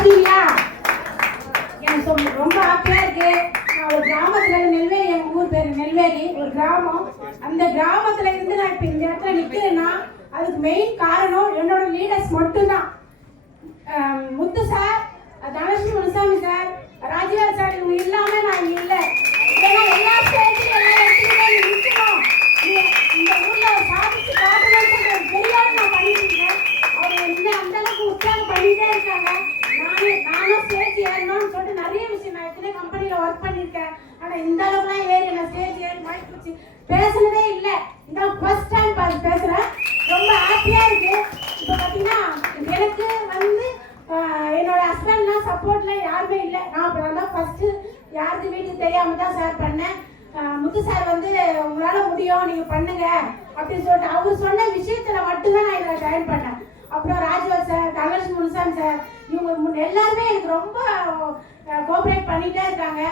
பாத்தீங்களா? எனக்கு ரொம்ப ஹாப்பியா இருக்கு. நான் ஒரு கிராமத்துல நெல்வேலி, எங்க ஊர் பேரு நெல்வேலி, ஒரு கிராமம். அந்த கிராமத்துல இருந்து நான் இப்ப இந்த இடத்துல நிக்கிறேன்னா அதுக்கு மெயின் காரணம் என்னோட லீடர்ஸ் மட்டும்தான். Muthu sir, Dhanalakshmi Munusamy sir, Rajeeva sir, இவங்க இல்லாம நான் இங்க இல்லை. ஏன்னா எல்லா ஸ்டேஜ்லயும் எல்லா இடத்துலயுமே நிற்கணும், இந்த ஊர்ல சாதிச்சு காட்டணும்னு சொல்ற பெரியாரும் நான் பண்ணிட்டு இருக்கேன். அவங்க வந்து அந்த அளவுக்கு உற்சாகம் பண்ணிட்டே இருக்காங்க. நானும் ஸ்டேஜ் ஏறணும்னு சொல்லிட்டு நிறைய விஷயம் நான் எத்தனை கம்பெனில ஒர்க் பண்ணியிருக்கேன். ஆனா இந்த அளவுக்குலாம் ஏறி நான் ஸ்டேஜ் ஏறி வாய்ப்பு வச்சு பேசுனதே இல்லை. இதான் ஃபர்ஸ்ட் டைம் பேசுறேன். ரொம்ப ஹாப்பியா இருக்கு. இப்போ பார்த்தீங்கன்னா எனக்கு வந்து என்னோட ஹஸ்பண்ட்லாம் சப்போர்ட்ல யாருமே இல்லை. நான் இப்போ தான் ஃபர்ஸ்ட் யாருக்கு வீட்டுக்கு தெரியாம தான் சார் பண்ணேன். முத்து சார் வந்து உங்களால முடியும், நீங்க பண்ணுங்க அப்படின்னு சொல்லிட்டு அவர் சொன்ன விஷயத்துல மட்டும்தான் நான் இதில் ஜாயின் பண்ணேன். அப்புறம் ராஜீவா சார், தனலட்சுமி முனுசாமி சார், இவங்க எல்லாருமே எனக்கு ரொம்ப கோஆப்ரேட் பண்ணிட்டே இருக்காங்க.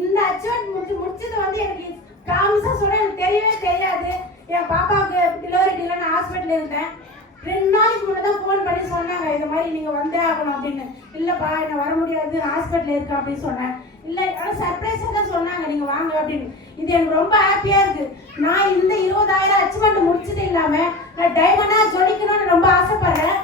இந்த அச்சீவ்மெண்ட் முடிச்சது வந்து எனக்கு ப்ராமிஸா சொல்ல எனக்கு தெரியவே தெரியாது. என் பாப்பாவுக்கு டெலிவரி நான் ஹாஸ்பிட்டல் இருந்தேன். 2 நாளைக்கு முன்னாடி தான் ஃபோன் பண்ணி சொன்னாங்க, இந்த மாதிரி நீங்க வந்தே ஆகணும் அப்படின்னு. இல்லப்பா என்ன வர முடியாது, நான் ஹாஸ்பிட்டல் இருக்கேன் அப்படின்னு சொன்னேன். இல்லை ஆனால் சர்ப்ரைஸாக தான் சொன்னாங்க நீங்க வாங்க அப்படின்னு. இது எனக்கு ரொம்ப ஹாப்பியா இருக்கு. நான் இந்த 20,000 அச்சீவ்மெண்ட் முடிச்சது இல்லாம நான் டைமண்டா ஜொலிக்கணும்னு ரொம்ப ஆசைப்படுறேன்.